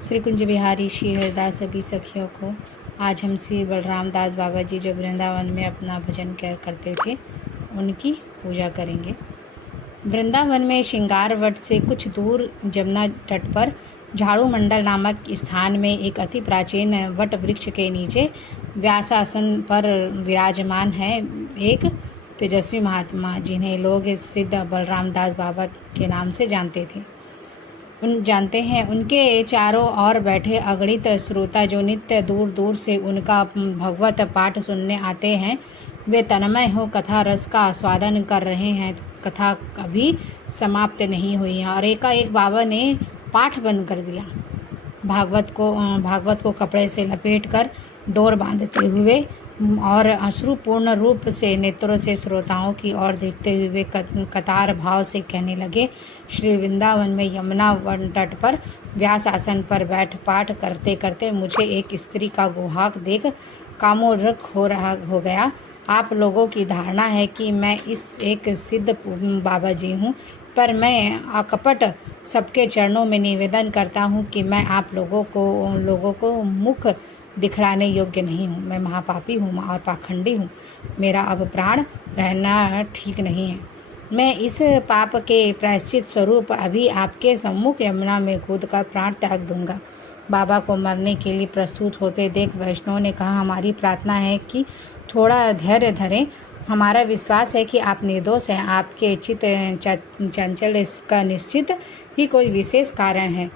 श्री कुंज बिहारी श्री हरिदास सभी सखियों को आज हम श्री बलराम दास बाबा जी जो वृंदावन में अपना भजन करते थे उनकी पूजा करेंगे। वृंदावन में श्रृंगारवट से कुछ दूर जमुना तट पर झाड़ू मंडल नामक स्थान में एक अति प्राचीन वट वृक्ष के नीचे व्यासासन पर विराजमान है एक तेजस्वी महात्मा, जिन्हें लोग सिद्ध बलराम दास बाबा के नाम से जानते हैं। उनके चारों ओर बैठे अगणित श्रोता जो नित्य दूर दूर से उनका भगवत पाठ सुनने आते हैं, वे तन्मय हो कथा रस का आस्वादन कर रहे हैं। कथा कभी समाप्त नहीं हुई है और एकाएक बाबा ने पाठ बंद कर दिया। भागवत को कपड़े से लपेटकर डोर बांधते हुए और अश्रुपूर्ण रूप से नेत्रों से श्रोताओं की ओर देखते हुए कतार भाव से कहने लगे, श्री वृंदावन में यमुना वन तट पर व्यास आसन पर बैठ पाठ करते करते मुझे एक स्त्री का गुहाक देख कामोद्रेक हो गया। आप लोगों की धारणा है कि मैं एक सिद्ध बाबा जी हूँ, पर मैं अकपट सबके चरणों में निवेदन करता हूँ कि मैं आप लोगों को मुख दिखलाने योग्य नहीं हूँ। मैं महापापी हूँ और पाखंडी हूँ। मेरा अब प्राण रहना ठीक नहीं है। मैं इस पाप के प्रायश्चित स्वरूप अभी आपके सम्मुख यमुना में कूदकर प्राण त्याग दूंगा। बाबा को मरने के लिए प्रस्तुत होते देख वैष्णव ने कहा, हमारी प्रार्थना है कि थोड़ा धैर्य धरें। हमारा विश्वास है कि आप निर्दोष हैं। आपके चित्त चंचल इसका निश्चित ही कोई विशेष कारण है।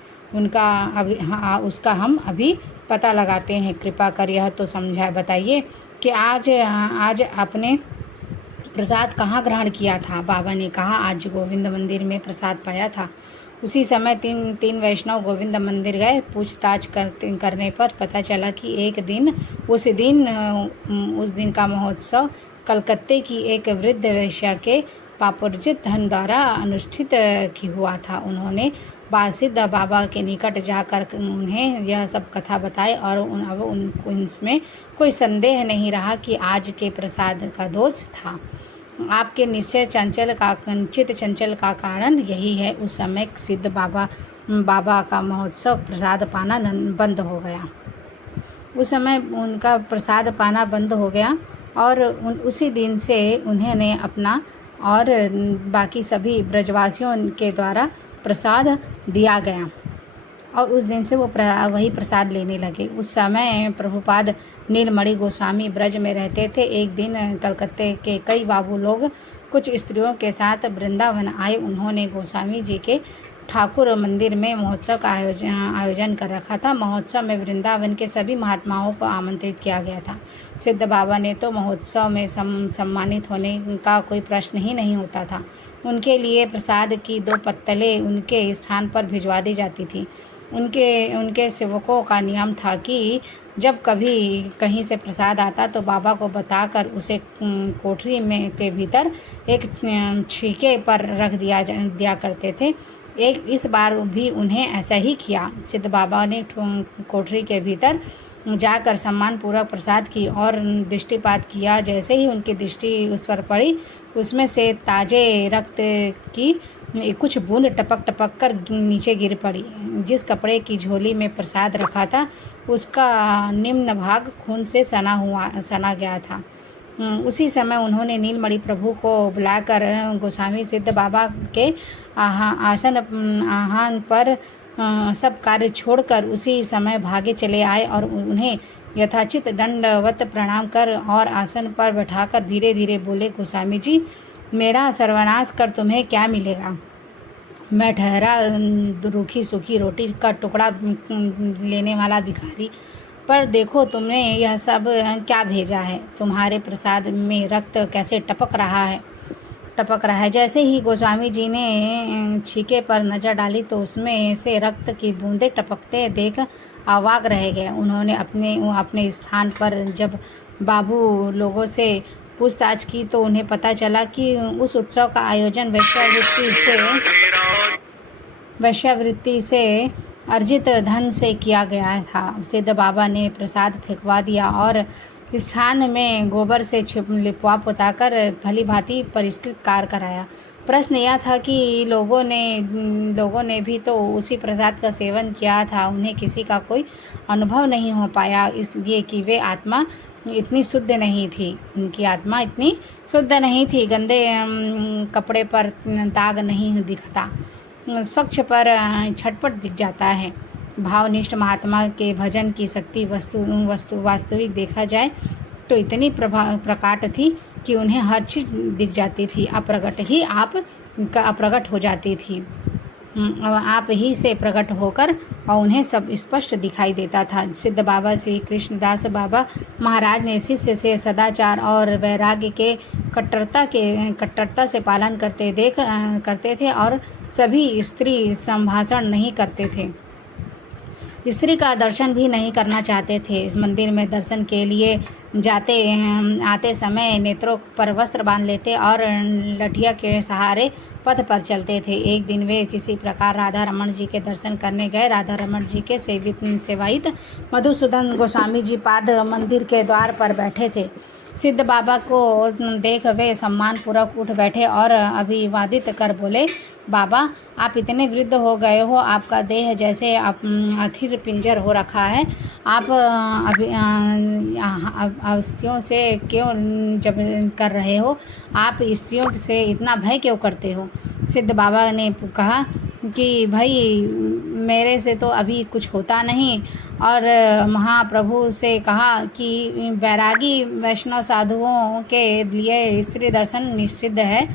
उसका हम अभी पता लगाते हैं। कृपा कर यह तो बताइए कि आज आपने प्रसाद कहाँ ग्रहण किया था। बाबा ने कहा, आज गोविंद मंदिर में प्रसाद पाया था। उसी समय तीन वैष्णव गोविंद मंदिर गए। पूछताछ करने पर पता चला कि उस दिन का महोत्सव कलकत्ते की एक वृद्ध वैश्या के पापोर्जित धन द्वारा अनुष्ठित हुआ था। उन्होंने सिद्ध बाबा के निकट जाकर उन्हें यह सब कथा बताई और अब उनको इसमें कोई संदेह नहीं रहा कि आज के प्रसाद का दोष था। आपके चित्त चंचल का कारण यही है। उस समय सिद्ध बाबा का महोत्सव प्रसाद पाना बंद हो गया। उस समय उनका प्रसाद पाना बंद हो गया और उसी दिन से उन्हें अपना और बाकी सभी ब्रजवासियों के द्वारा प्रसाद दिया गया और उस दिन से वो वही प्रसाद लेने लगे। उस समय प्रभुपाद नीलमणि गोस्वामी ब्रज में रहते थे। एक दिन कलकत्ते के कई बाबू लोग कुछ स्त्रियों के साथ वृंदावन आए। उन्होंने गोस्वामी जी के ठाकुर मंदिर में महोत्सव का आयोजन कर रखा था। महोत्सव में वृंदावन के सभी महात्माओं को आमंत्रित किया गया था। सिद्ध बाबा ने तो महोत्सव में सम्मानित होने का कोई प्रश्न ही नहीं होता था। उनके लिए प्रसाद की 2 पत्तलें उनके स्थान पर भिजवा दी जाती थी। उनके सेवकों का नियम था कि जब कभी कहीं से प्रसाद आता तो बाबा को बताकर उसे कोठरी के भीतर एक छीके पर रख दिया करते थे। इस बार भी उन्हें ऐसा ही किया। सिद्ध बाबा ने कोठरी के भीतर जाकर सम्मान पूर्वक प्रसाद की और दृष्टिपात किया। जैसे ही उनकी दृष्टि उस पर पड़ी, उसमें से ताजे रक्त की कुछ बूंद टपक कर नीचे गिर पड़ी। जिस कपड़े की झोली में प्रसाद रखा था उसका निम्न भाग खून से सना गया था। उसी समय उन्होंने नीलमणि प्रभु को बुलाकर गोस्वामी सिद्ध बाबा के आहान पर सब कार्य छोड़कर उसी समय भागे चले आए और उन्हें यथाचित दंडवत प्रणाम कर और आसन पर बैठाकर धीरे धीरे बोले, गोस्वामी जी, मेरा सर्वनाश कर तुम्हें क्या मिलेगा। मैं ठहरा रूखी सूखी रोटी का टुकड़ा लेने वाला भिखारी, पर देखो तुमने यह सब क्या भेजा है। तुम्हारे प्रसाद में रक्त कैसे टपक रहा है। जैसे ही गोस्वामी जी ने छीके पर नज़र डाली तो उसमें से रक्त की बूंदें टपकते देख अवाक रह गए। उन्होंने अपने स्थान पर जब बाबू लोगों से पूछताछ की तो उन्हें पता चला कि उस उत्सव का आयोजन वैश्यावृत्ति से अर्जित धन से किया गया था। सिद्ध बाबा ने प्रसाद फेंकवा दिया और स्थान में गोबर से लिपवा पोताकर भली भांति परिष्कृत कार्य कराया। प्रश्न यह था कि लोगों ने भी तो उसी प्रसाद का सेवन किया था, उन्हें किसी का कोई अनुभव नहीं हो पाया, इसलिए कि वे आत्मा इतनी शुद्ध नहीं थी, उनकी आत्मा इतनी शुद्ध नहीं थी। गंदे कपड़े पर दाग नहीं दिखता, स्वच्छ पर छटपट दिख जाता है। भावनिष्ठ महात्मा के भजन की शक्ति वास्तविक देखा जाए तो इतनी प्रकाट थी कि उन्हें हर चीज़ दिख जाती थी, अप्रगट हो जाती थी, आप ही से प्रकट होकर, और उन्हें सब स्पष्ट दिखाई देता था। सिद्ध बाबा श्री कृष्णदास बाबा महाराज ने शिष्य से सदाचार और वैराग्य के कट्टरता से पालन करते थे और सभी स्त्री संभाषण नहीं करते थे, स्त्री का दर्शन भी नहीं करना चाहते थे। मंदिर में दर्शन के लिए आते समय नेत्रों पर वस्त्र बांध लेते और लठिया के सहारे पथ पर चलते थे। एक दिन वे किसी प्रकार राधा रमन जी के दर्शन करने गए। राधा रमन जी के सेवायित मधुसूदन गोस्वामी जी पाद मंदिर के द्वार पर बैठे थे। सिद्ध बाबा को देख वे सम्मान पूर्वक उठ बैठे और अभिवादित कर बोले, बाबा आप इतने वृद्ध हो गए हो, आपका देह जैसे अथिर पिंजर हो रखा है, आप स्त्रियों से क्यों जब कर रहे हो, आप स्त्रियों से इतना भय क्यों करते हो। सिद्ध बाबा ने कहा कि भाई मेरे से तो अभी कुछ होता नहीं, और महाप्रभु से कहा कि वैरागी वैष्णव साधुओं के लिए स्त्री दर्शन निषिद्ध है।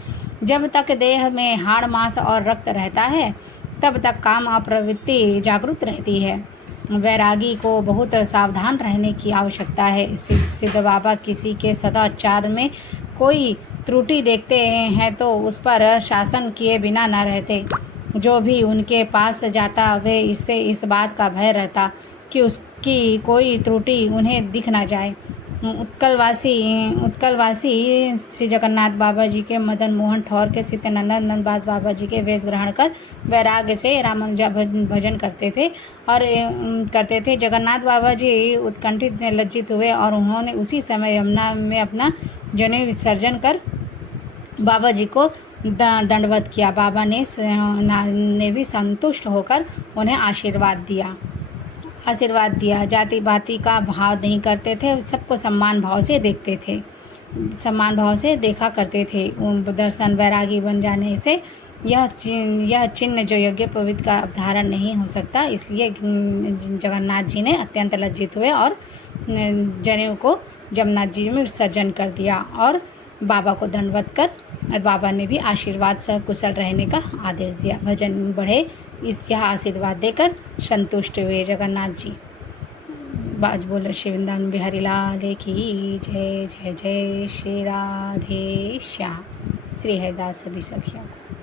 जब तक देह में हाड़ मांस और रक्त रहता है तब तक काम और प्रवृत्ति जागृत रहती है। वैरागी को बहुत सावधान रहने की आवश्यकता है। सिद्ध बाबा किसी के सदाचार में कोई त्रुटि देखते हैं तो उस पर शासन किए बिना न रहते। जो भी उनके पास जाता वे इससे इस बात का भय रहता कि उसकी कोई त्रुटि उन्हें दिख ना जाए। उत्कलवासी श्री जगन्नाथ बाबा जी के मदन मोहन ठौर के सिद्धनंदन नंदबाज बाबा जी के वेश ग्रहण कर वैराग्य से रामानुजा भजन करते थे। जगन्नाथ बाबा जी उत्कंठित लज्जित हुए और उन्होंने उसी समय यमुना में अपना जनेऊ विसर्जन कर बाबा जी को दंडवत किया। बाबा ने भी संतुष्ट होकर उन्हें आशीर्वाद दिया। जाति बाति का भाव नहीं करते थे, सबको सम्मान भाव से देखा करते थे। दर्शन वैरागी बन जाने से यह चिन्ह जो यज्ञ पवित्र का अवधारण नहीं हो सकता, इसलिए जगन्नाथ जी ने अत्यंत लज्जित हुए और जनेऊ को जमुना जी में विसर्जन कर दिया और बाबा को दंडवत कर बाबा ने भी आशीर्वाद सकुशल रहने का आदेश दिया। भजन बढ़े यह आशीर्वाद देकर संतुष्ट हुए जगन्नाथ जी। बाज बोलो श्री वृंदावन बिहारी लाल की जय। जय जय श्री राधे श्याम। श्री हरिदास सभी सखियों को।